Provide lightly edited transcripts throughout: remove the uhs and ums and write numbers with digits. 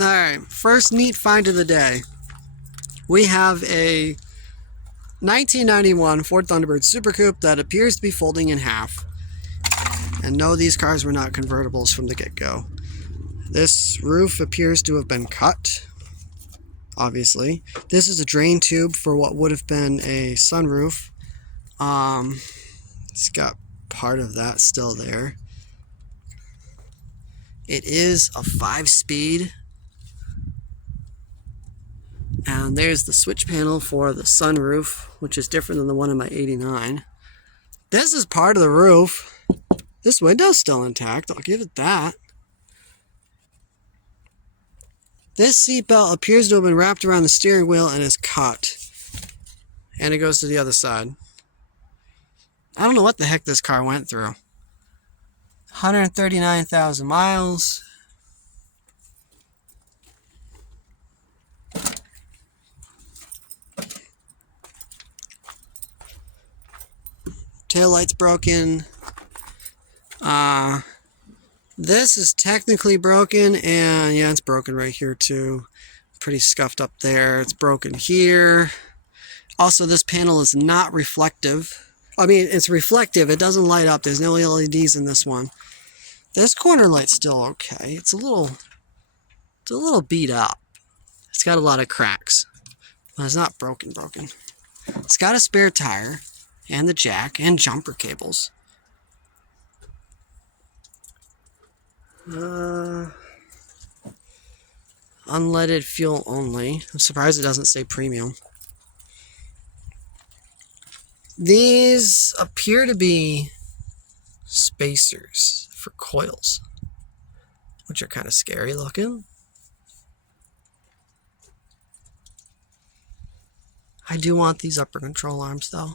Alright, first neat find of the day. We have a 1991 Ford Thunderbird Super Coupe that appears to be folding in half. And no, these cars were not convertibles from the get-go. This roof appears to have been cut, obviously. This is a drain tube for what would have been a sunroof. It's got part of that still there. It is a 5-speed. And there's the switch panel for the sunroof, which is different than the one in my 89. This is part of the roof. This window's still intact, I'll give it that. This seatbelt appears to have been wrapped around the steering wheel and is cut. And it goes to the other side. I don't know what the heck this car went through. 139,000 miles. Taillight's broken. This is technically broken, and yeah, it's broken right here too. Pretty scuffed up there. It's broken here. Also, this panel is not reflective. I mean, it's reflective. It doesn't light up. There's no LEDs in this one. This corner light's still okay. It's a little beat up. It's got a lot of cracks, but it's not broken. It's got a spare tire, and the jack, and jumper cables. Unleaded fuel only. I'm surprised it doesn't say premium. These appear to be spacers for coils, which are kind of scary looking. I do want these upper control arms though,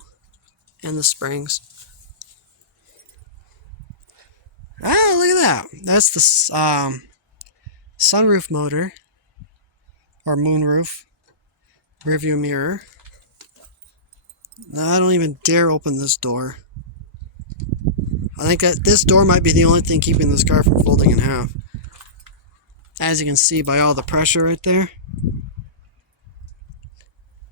and the springs. Ah, look at that. That's the sunroof motor, or moonroof, rearview mirror. I don't even dare open this door. I think that this door might be the only thing keeping this car from folding in half. As you can see by all the pressure right there.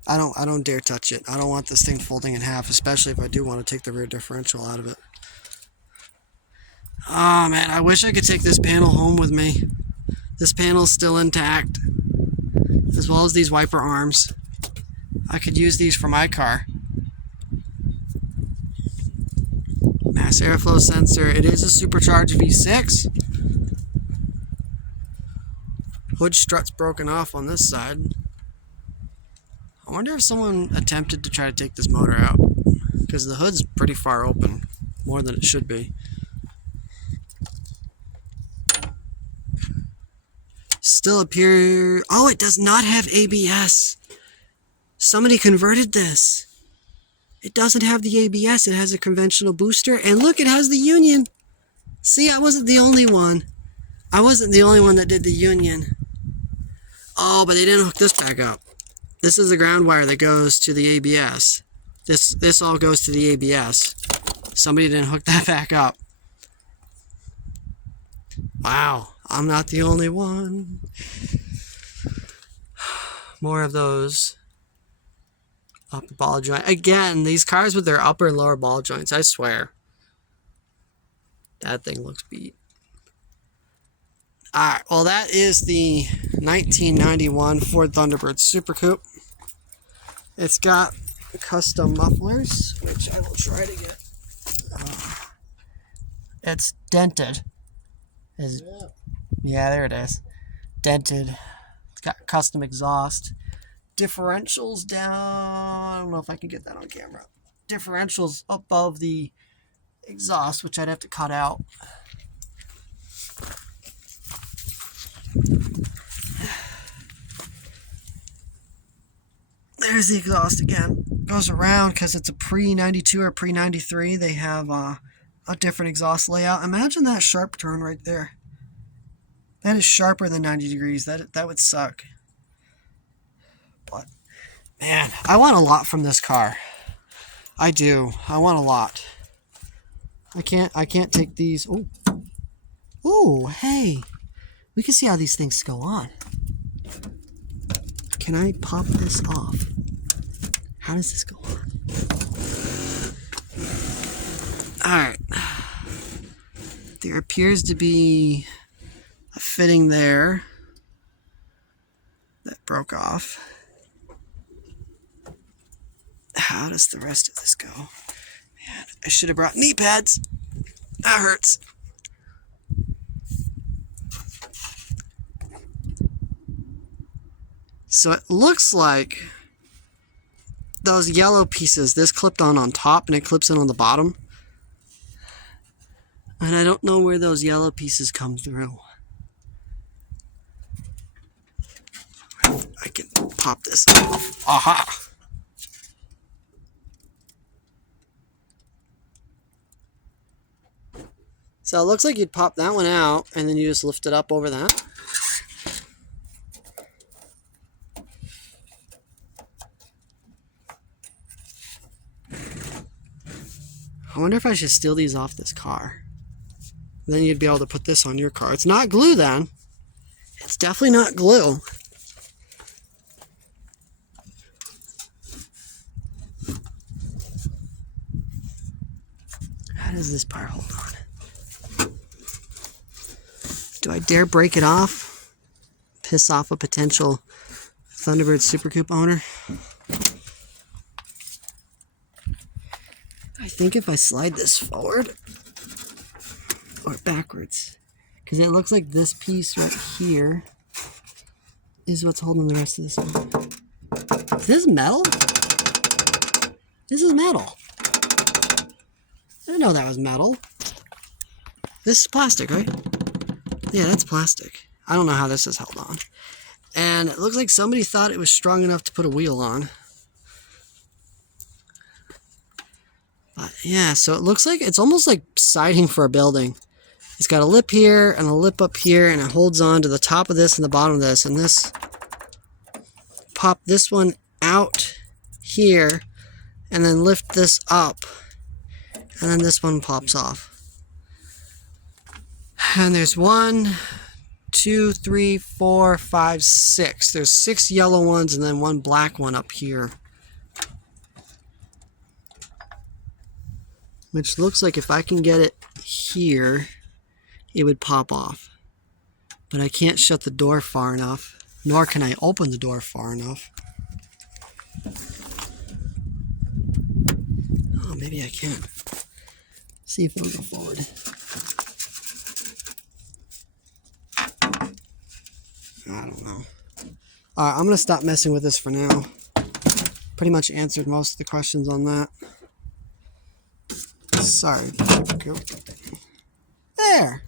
I don't dare touch it. I don't want this thing folding in half, especially if I do want to take the rear differential out of it. Oh man, I wish I could take this panel home with me. This panel's still intact, as well as these wiper arms. I could use these for my car. Mass airflow sensor. It is a supercharged V6. Hood strut's broken off on this side. I wonder if someone attempted to try to take this motor out, because the hood's pretty far open, more than it should be. Still appear... Oh, it does not have ABS. Somebody converted this. It doesn't have the ABS. It has a conventional booster. And look, it has the union. See, I wasn't the only one. I wasn't the only one that did the union. Oh, but they didn't hook this back up. This is the ground wire that goes to the ABS. This all goes to the ABS. Somebody didn't hook that back up. Wow, I'm not the only one. More of those. Upper ball joint. Again, these cars with their upper and lower ball joints, I swear. That thing looks beat. Alright, well that is the 1991 Ford Thunderbird Super Coupe. It's got custom mufflers, which I will try to get. It's dented. Yeah, there it is. Dented. It's got custom exhaust. Differentials down. I don't know if I can get that on camera. Differentials above the exhaust, which I'd have to cut out. There's the exhaust again. Goes around because it's a pre-92 or pre-93. They have a different exhaust layout. Imagine that sharp turn right there. That is sharper than 90 degrees. That would suck. But, man, I want a lot from this car. I do. I want a lot. I can't take these. Oh, hey. We can see how these things go on. Can I pop this off? How does this go on? Alright. There appears to be a fitting there that broke off. How does the rest of this go? Man, I should have brought knee pads. That hurts. So it looks like those yellow pieces, this clipped on top and it clips in on the bottom. And I don't know where those yellow pieces come through. I can pop this off. Aha! So it looks like you'd pop that one out and then you just lift it up over that. I wonder if I should steal these off this car. Then you'd be able to put this on your car. It's not glue then. It's definitely not glue. How does this part hold on? Do I dare break it off? Piss off a potential Thunderbird Super Coupe owner? I think if I slide this forward or backwards, because it looks like this piece right here is what's holding the rest of this one. Is this metal? This is metal. I didn't know that was metal. This is plastic, right? Yeah, that's plastic. I don't know how this is held on. And it looks like somebody thought it was strong enough to put a wheel on. But yeah, so it looks like it's almost like siding for a building. It's got a lip here and a lip up here, and it holds on to the top of this and the bottom of this. And this, pop this one out here and then lift this up. And then this one pops off. And there's 1, 2, 3, 4, 5, 6. There's 6 yellow ones and then 1 black one up here. Which looks like if I can get it here, it would pop off. But I can't shut the door far enough, nor can I open the door far enough. Oh, maybe I can. See if it'll go forward. I don't know. Alright, I'm going to stop messing with this for now. Pretty much answered most of the questions on that. Sorry. There!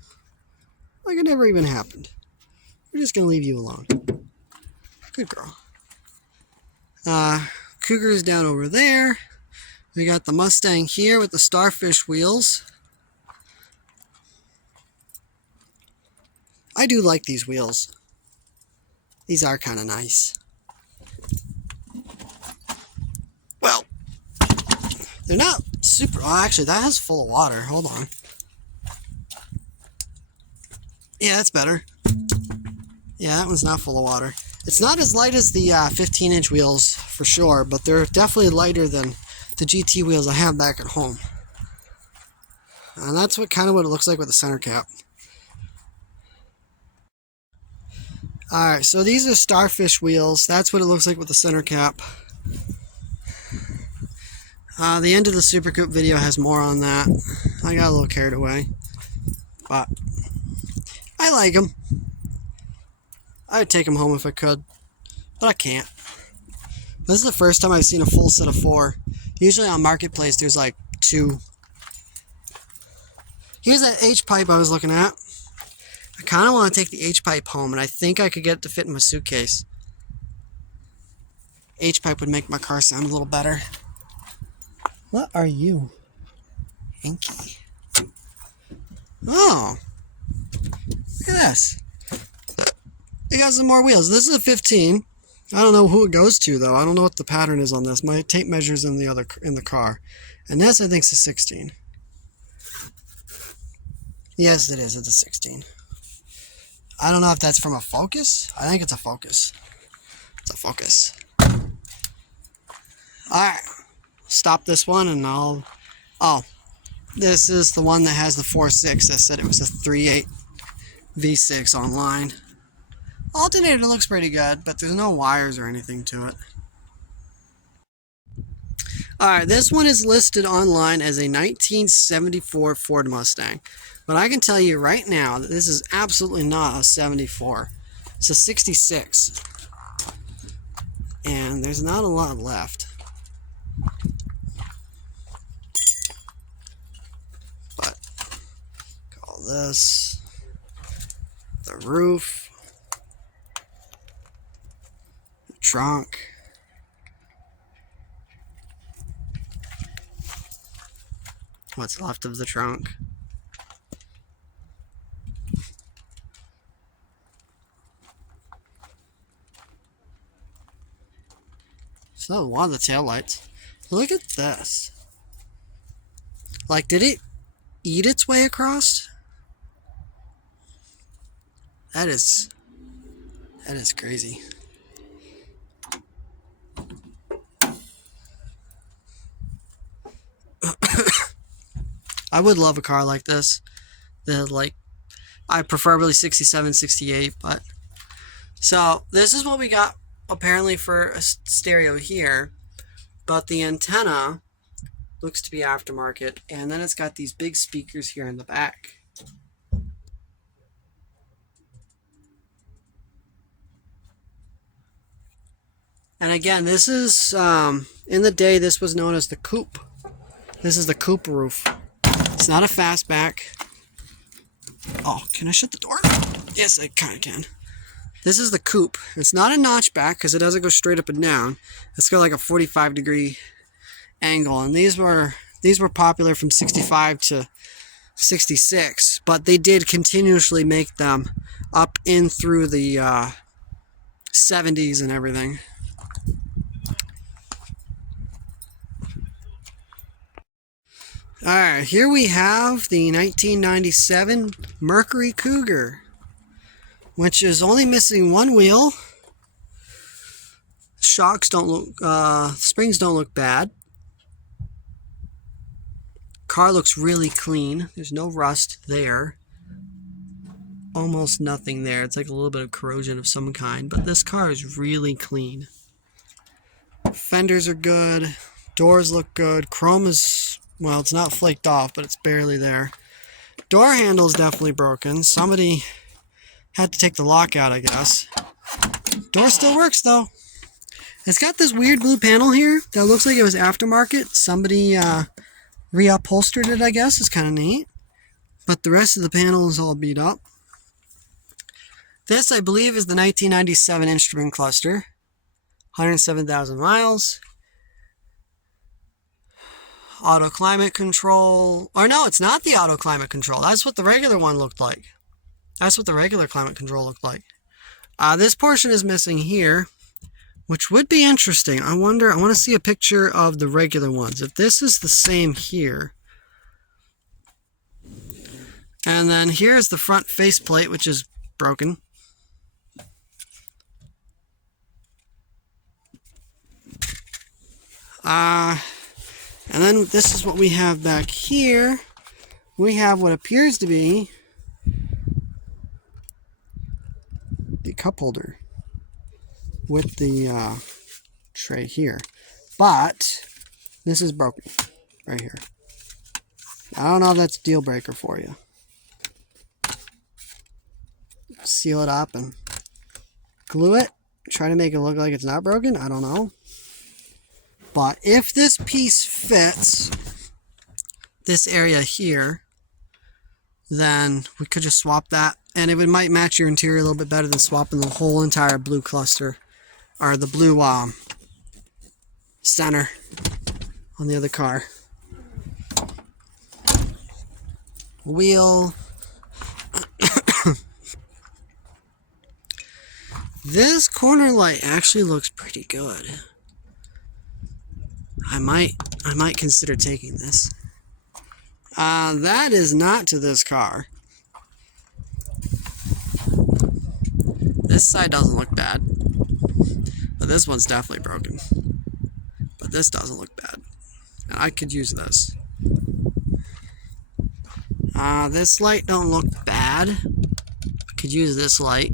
Like it never even happened. We're just going to leave you alone. Good girl. Cougar's down over there. We got the Mustang here with the starfish wheels. I do like these wheels. These are kind of nice. Well, they're not super... Oh, actually, that has full of water. Hold on. Yeah, that's better. Yeah, that one's not full of water. It's not as light as the 15-inch wheels, for sure, but they're definitely lighter than the GT wheels I have back at home. And that's kind of what it looks like with the center cap. Alright, so these are starfish wheels. That's what it looks like with the center cap. The end of the Super Coupe video has more on that. I got a little carried away. But I like them. I would take them home if I could. But I can't. This is the first time I've seen a full set of 4. Usually on Marketplace there's like 2. Here's that H-pipe I was looking at. I kind of want to take the H-pipe home, and I think I could get it to fit in my suitcase. H-pipe would make my car sound a little better. What are you? Hanky. Oh. Look at this. They got some more wheels. This is a 15. I don't know who it goes to, though. I don't know what the pattern is on this. My tape measures in the car. And this, I think, is a 16. Yes, it is. It's a 16. I don't know if that's from a Focus. I think it's a Focus. to focus. Alright, stop this one and I'll... Oh, this is the one that has the 4.6. I said it was a 3.8 V6 online. Alternator looks pretty good, but there's no wires or anything to it. Alright, this one is listed online as a 1974 Ford Mustang. But I can tell you right now that this is absolutely not a 74. It's a 66. And there's not a lot left. But, call this the roof, the trunk, what's left of the trunk. So one of the taillights. Look at this. Like, did it eat its way across? That is crazy. I would love a car like this. Like, I preferably 67, 68, but... So, this is what we got, apparently, for a stereo here. But the antenna looks to be aftermarket. And then it's got these big speakers here in the back. And again, this is, in the day, this was known as the coupe. This is the coupe roof. It's not a fastback. Oh, can I shut the door? Yes, I kind of can. This is the coupe. It's not a notchback because it doesn't go straight up and down. It's got like a 45-degree angle. And these were popular from 65 to 66. But they did continuously make them up in through the 70s and everything. Alright, here we have the 1997 Mercury Cougar, which is only missing one wheel. Shocks don't look, springs don't look bad. Car looks really clean. There's no rust there. Almost nothing there. It's like a little bit of corrosion of some kind, but this car is really clean. Fenders are good. Doors look good. Chrome is... Well, it's not flaked off, but it's barely there. Door handle is definitely broken. Somebody had to take the lock out, I guess. Door still works, though. It's got this weird blue panel here that looks like it was aftermarket. Somebody reupholstered it, I guess. It's kind of neat. But the rest of the panel is all beat up. This, I believe, is the 1997 instrument cluster. 107,000 miles. Auto climate control. Or no, it's not the auto climate control. That's what the regular one looked like. That's what the regular climate control looked like. This portion is missing here, which would be interesting. I want to see a picture of the regular ones. If this is the same here. And then here's the front faceplate, which is broken. And then this is what we have back here. We have what appears to be the cup holder with the tray here. But this is broken right here. I don't know if that's a deal breaker for you. Seal it up and glue it. Try to make it look like it's not broken. I don't know. But if this piece fits this area here, then we could just swap that. And it might match your interior a little bit better than swapping the whole entire blue cluster. Or the blue center on the other car. Wheel. This corner light actually looks pretty good. I might consider taking this. That is not to this car. This side doesn't look bad. But this one's definitely broken. But this doesn't look bad. And I could use this. This light don't look bad. I could use this light.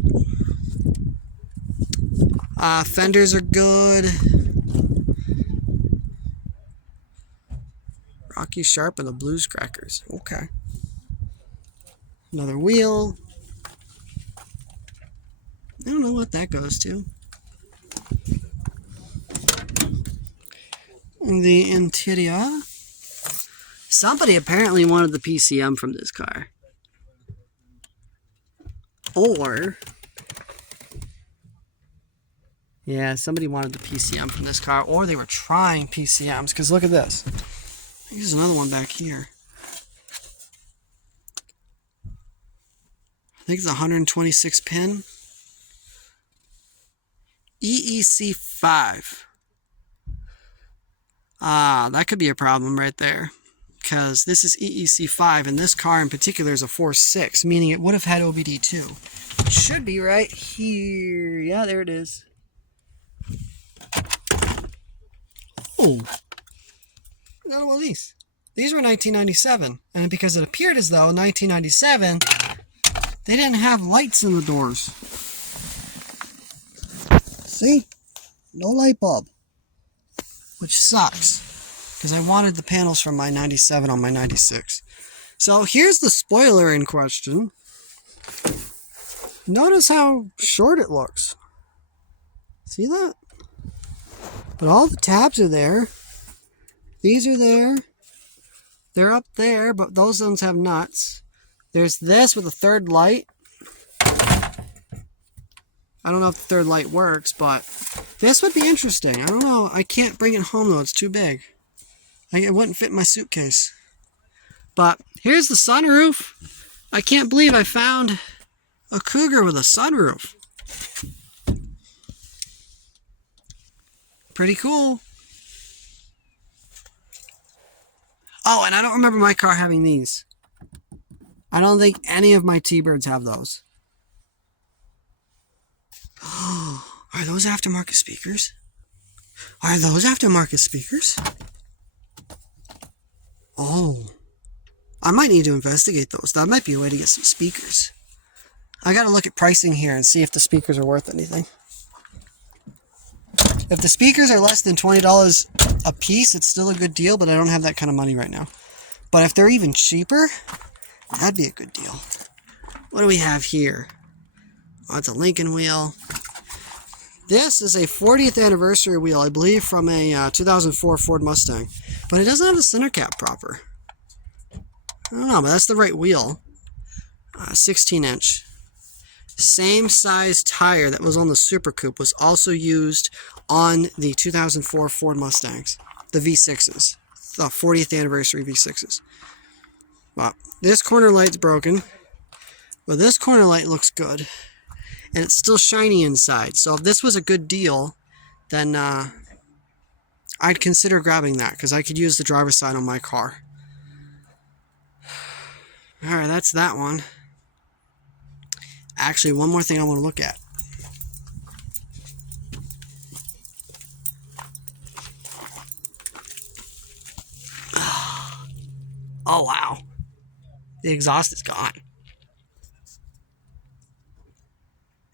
Fenders are good. Rocky Sharp and the Blues Crackers. Okay. Another wheel. I don't know what that goes to. The interior. Somebody apparently wanted the PCM from this car. Or, yeah, somebody wanted the PCM from this car, or they were trying PCMs, because look at this. There's another one back here. I think it's 126 pin. EEC5. That could be a problem right there. Because this is EEC5, and this car in particular is a 4.6, meaning it would have had OBD2. It should be right here. Yeah, there it is. Oh. Another one of these. These were 1997. And because it appeared as though in 1997, they didn't have lights in the doors. See? No light bulb. Which sucks. Because I wanted the panels from my 97 on my 96. So here's the spoiler in question. Notice how short it looks. See that? But all the tabs are there. These are there. They're up there, but those ones have nuts. There's this with a third light. I don't know if the third light works, but this would be interesting. I don't know. I can't bring it home though. It's too big. It wouldn't fit in my suitcase. But here's the sunroof. I can't believe I found a Cougar with a sunroof. Pretty cool. Oh, and I don't remember my car having these. I don't think any of my T-Birds have those. Are those aftermarket speakers? Are those aftermarket speakers? Oh, I might need to investigate those. That might be a way to get some speakers. I gotta look at pricing here and see if the speakers are worth anything. If the speakers are less than $20 a piece, it's still a good deal, but I don't have that kind of money right now. But if they're even cheaper, that'd be a good deal. What do we have here? Oh, it's a Lincoln wheel. This is a 40th anniversary wheel, I believe, from a 2004 Ford Mustang. But it doesn't have the center cap proper. I don't know, but that's the right wheel. 16-inch. Same size tire that was on the Super Coupe was also used on the 2004 Ford Mustangs. The V6s. The 40th anniversary V6s. Well, this corner light's broken. But this corner light looks good. And it's still shiny inside. So if this was a good deal, then I'd consider grabbing that, because I could use the driver's side on my car. Alright, that's that one. Actually, one more thing I want to look at. Oh, wow. The exhaust is gone.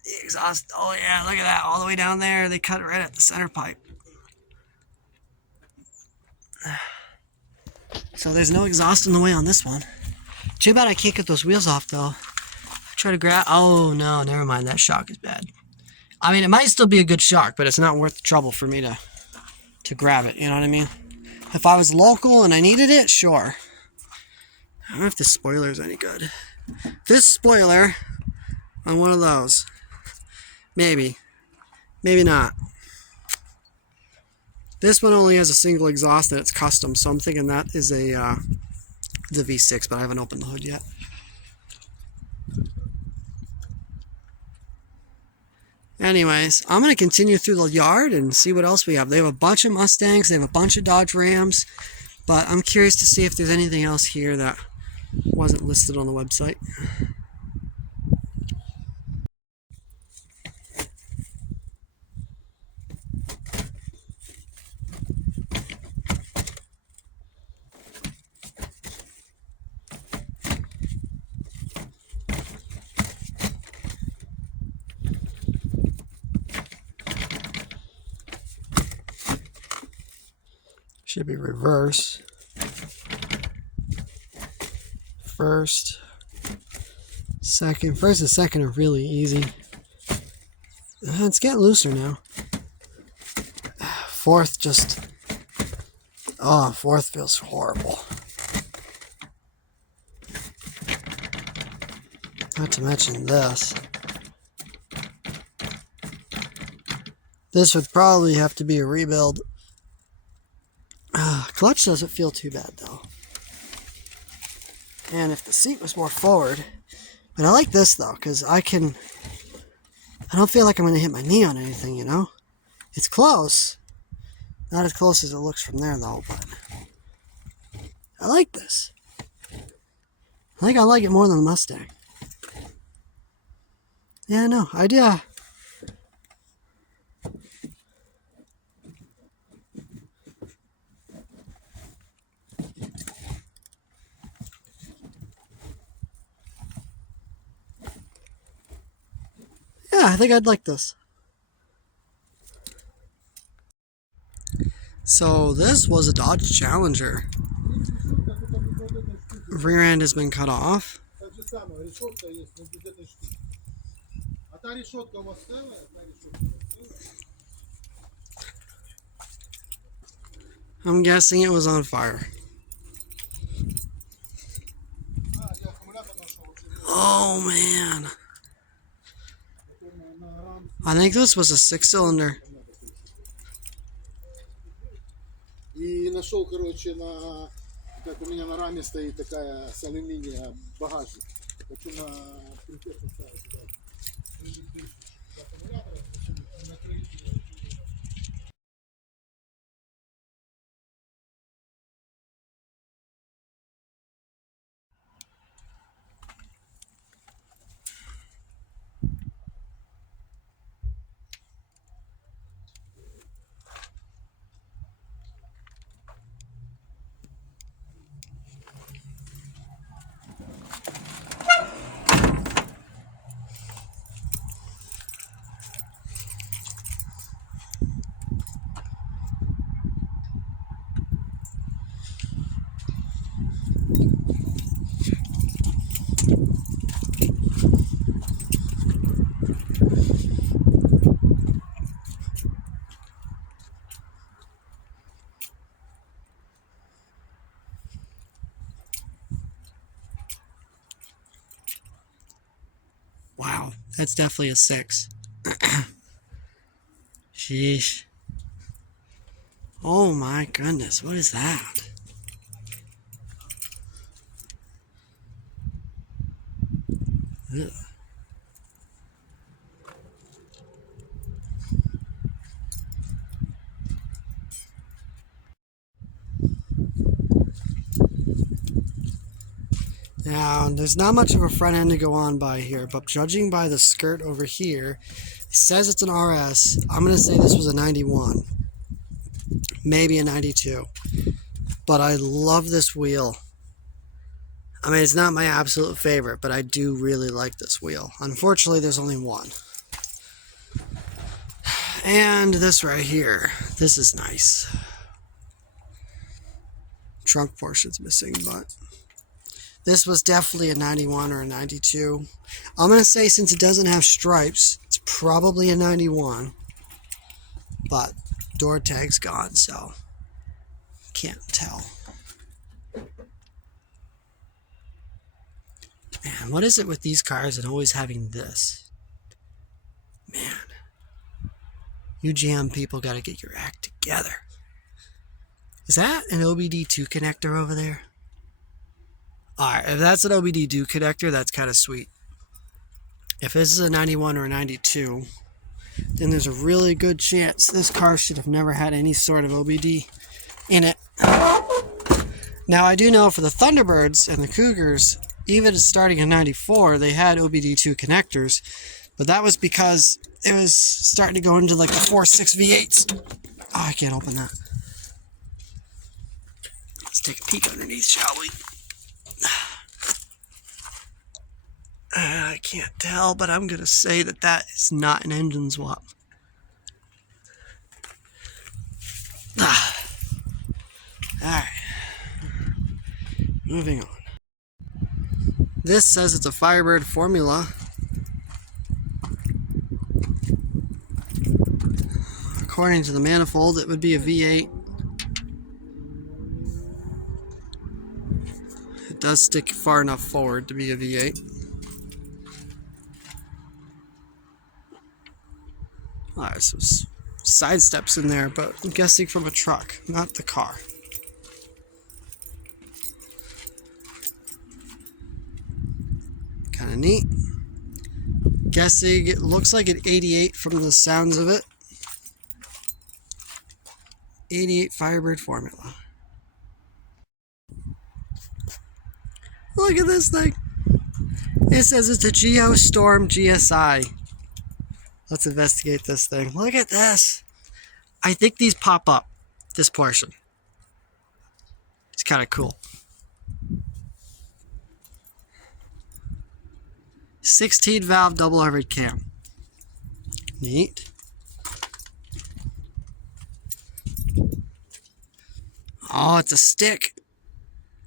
The exhaust, oh yeah, look at that. All the way down there, they cut it right at the center pipe. So there's no exhaust in the way on this one. Too bad I can't get those wheels off though. Try to grab, oh no, never mind, that shock is bad. I mean, it might still be a good shock, but it's not worth the trouble for me to grab it, you know what I mean? If I was local and I needed it, sure. I don't know if this spoiler is any good. This spoiler on one of those. Maybe. Maybe not. This one only has a single exhaust and it's custom, so I'm thinking that is a the V6, but I haven't opened the hood yet. Anyways, I'm going to continue through the yard and see what else we have. They have a bunch of Mustangs, they have a bunch of Dodge Rams, but I'm curious to see if there's anything else here that wasn't listed on the website. Should be reverse. First, second. First and second are really easy. It's getting looser now. Fourth just... Oh, fourth feels horrible. Not to mention this. This would probably have to be a rebuild. Clutch doesn't feel too bad though. And if the seat was more forward, but I like this though, because I don't feel like I'm going to hit my knee on anything, you know? It's close. Not as close as it looks from there though, but I like this. I think I like it more than the Mustang. Yeah, no, I do. Yeah, I think I'd like this. So this was a Dodge Challenger. Rear end has been cut off. I'm guessing it was on fire. Oh man. I think this was a 6-cylinder. И нашел, короче, как у меня на раме стоит такая с алюминия багажник. Хочу на прицеп поставить сюда. Wow, that's definitely a 6. Sheesh. Oh my goodness, what is that? Ugh. Now, there's not much of a front end to go on by here, but judging by the skirt over here, it says it's an RS. I'm going to say this was a 91, maybe a 92, but I love this wheel. I mean, it's not my absolute favorite, but I do really like this wheel. Unfortunately, there's only one. And this right here, this is nice. Trunk portion's missing, but this was definitely a 91 or a 92. I'm going to say since it doesn't have stripes, it's probably a 91. But door tag's gone, so can't tell. Man, what is it with these cars and always having this? Man, you GM people got to get your act together. Is that an OBD2 connector over there? Alright, if that's an OBD2 connector, that's kind of sweet. If this is a 91 or a 92, then there's a really good chance this car should have never had any sort of OBD in it. Now, I do know for the Thunderbirds and the Cougars, even starting in 94, they had OBD2 connectors, but that was because it was starting to go into like the 4.6 V8s. Oh, I can't open that. Let's take a peek underneath, shall we? I can't tell, but I'm going to say that that is not an engine swap. Alright. Moving on. This says it's a Firebird formula. According to the manifold, it would be a V8. It does stick far enough forward to be a V8. Oh, there's some side steps in there, but I'm guessing from a truck, not the car. Kind of neat. Guessing it looks like an 88 from the sounds of it. 88 Firebird formula. Look at this thing. It says it's a Geostorm GSI. Let's investigate this thing. Look at this. I think these pop up. This portion. It's kind of cool. 16 valve double overhead cam. Neat. Oh, it's a stick.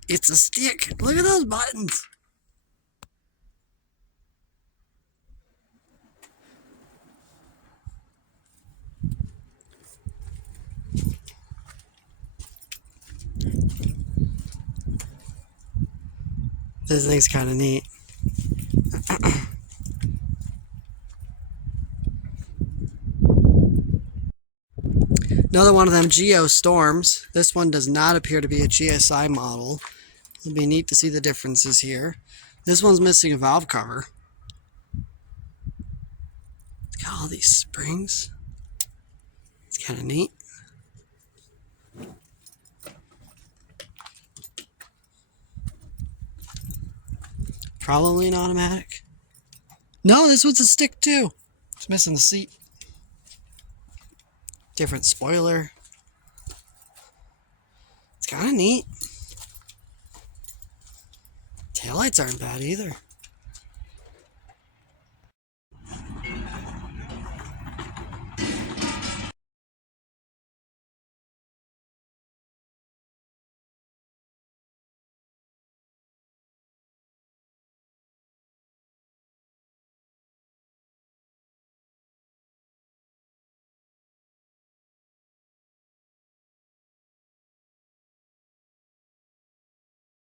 It's a stick. Look at those buttons. This thing's kind of neat. Another one of them Geostorms. This one does not appear to be a GSI model. It'd be neat to see the differences here. This one's missing a valve cover. It's got all these springs. It's kind of neat. Probably an automatic. No, this one's a stick too. It's missing the seat. Different spoiler. It's kind of neat. Taillights aren't bad either.